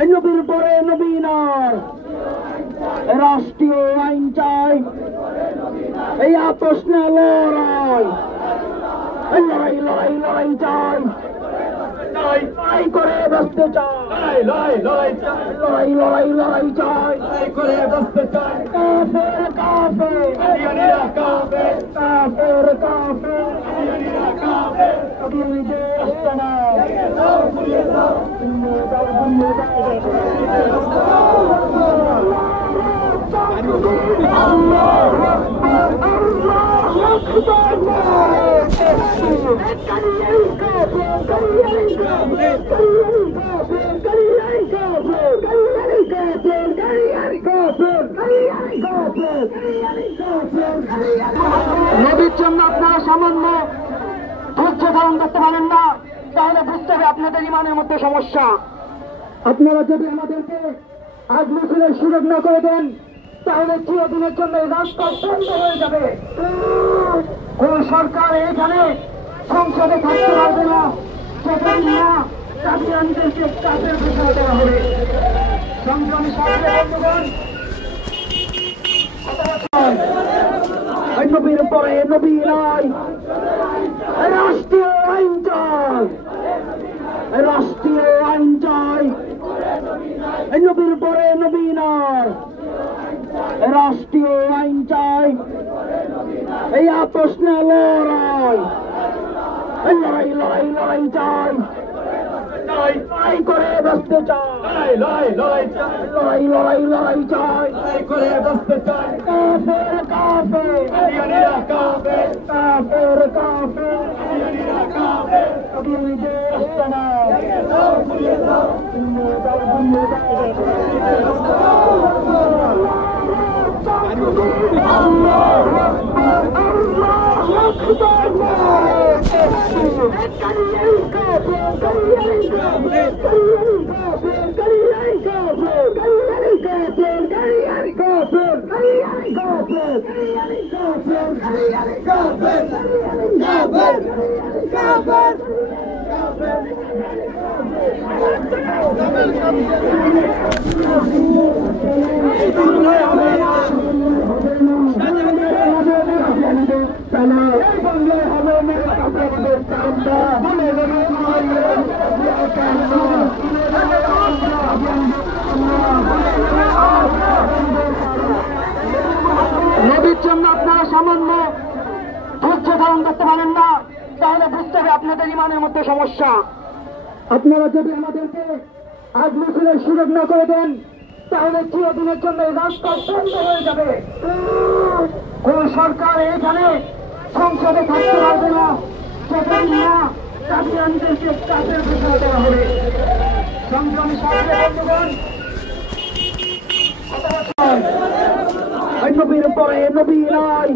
নবীর পরে নবী নয়, রাষ্ট্রীয় আইন চাই, এই আপোষ না লড়াই, লড়াই লড়াই লড়াই চাই, লড়াই করে বাঁচতে চাই, লড়াই লড়াই লড়াই চাই, লড়াই করে বাঁচতে চাই। কাফের কাফের কাফের কাফের কাফের কবি দেশ না নবীর জন্য আপনারা সামান্য ধৈর্য ধারণ করতে পারেন না, তাহলে বুঝতে হবে আপনাদের ইমানের মধ্যে সমস্যা। আপনারা যদি আমাদেরকে আজ মিছিলের সুযোগ না করে দেন, তাহলে চিরদিনের জন্য এই রাজপথ বন্ধ হয়ে যাবে। কোন সরকার এখানে সংসদে থাকতে পারবে না যতদিন না কাদিয়ানীদেরকে চাপের ঘোষণা দেওয়া হবে। সংগ্রামী সাথে বন্ধুগণ, নবীর পরে নবী নাই, রাষ্ট্রীয় আইন চাই, রাষ্ট্রীয় আইন চাই, নবীর পরে নবী নাই, রাষ্ট্রীয় আইন চাই, এই আপোষ না লড়াই, লড়াই লড়াই লড়াই চাই, লড়াই করে বাঁচতে চাই, লড়াই লড়াই লড়াই চাই, লড়াই করে বাঁচতে চাই। কাফের কাফের কাফের কাফের কাফের কবি দেশ না নবীর জন্য আপনারা সামান্য ধৈর্য ধারণ করতে পারেন না, তাহলে বুঝতে হবে আপনাদের ইমানের মধ্যে সমস্যা। আপনারা যদি আমাদেরকে আজ মিছিলের সুযোগ না করে দেন, তাহলে চিরদিনের জন্য এই রাজপথ বন্ধ হয়ে যাবে। কোন সরকার এখানে সংসদে থাকতে পারবে না যতদিন না কাদিয়ানীদেরকে চাপের ঘোষণা দেওয়া হবে। সংগ্রামী সাথে বন্ধুগণ, নবীর পরে নবী নাই,